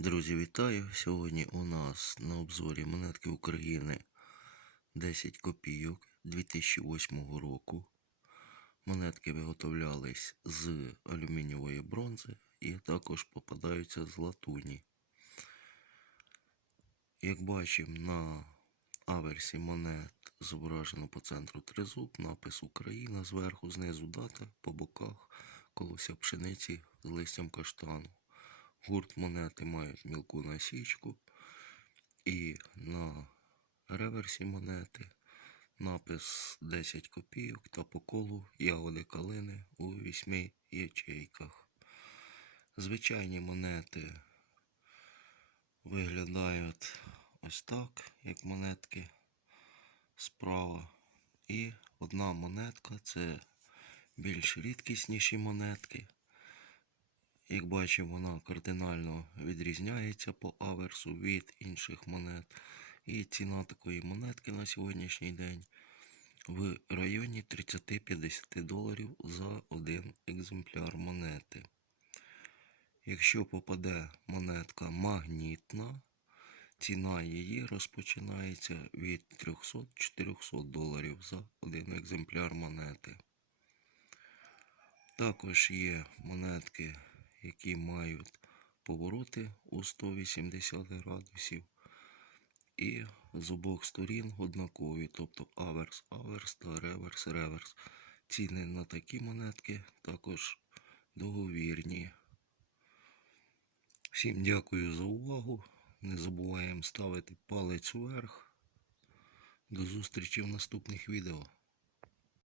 Друзі, вітаю! Сьогодні у нас на обзорі монетки України 10 копійок 2008 року. Монетки виготовлялись з алюмінієвої бронзи і також попадаються з латуні. Як бачимо, на аверсі монет зображено по центру тризуб, напис Україна, зверху, знизу дата, по боках колося пшениці з листям каштану. Гурт монети мають мілку насічку. І на реверсі монети напис 10 копійок та по колу ягоди калини у вісьми ячейках. Звичайні монети виглядають ось так, як монетки справа. І одна монетка це більш рідкісніші монетки. Як бачимо, вона кардинально відрізняється по аверсу від інших монет. І ціна такої монетки на сьогоднішній день в районі 30-50 доларів за один екземпляр монети. Якщо попаде монетка магнітна, ціна її розпочинається від 300-400 доларів за один екземпляр монети. Також є монетки, які мають повороти у 180 градусів. І з обох сторін однакові, тобто аверс, аверс та реверс, реверс. Ціни на такі монетки також договірні. Всім дякую за увагу. Не забуваємо ставити палець вверх. До зустрічі в наступних відео.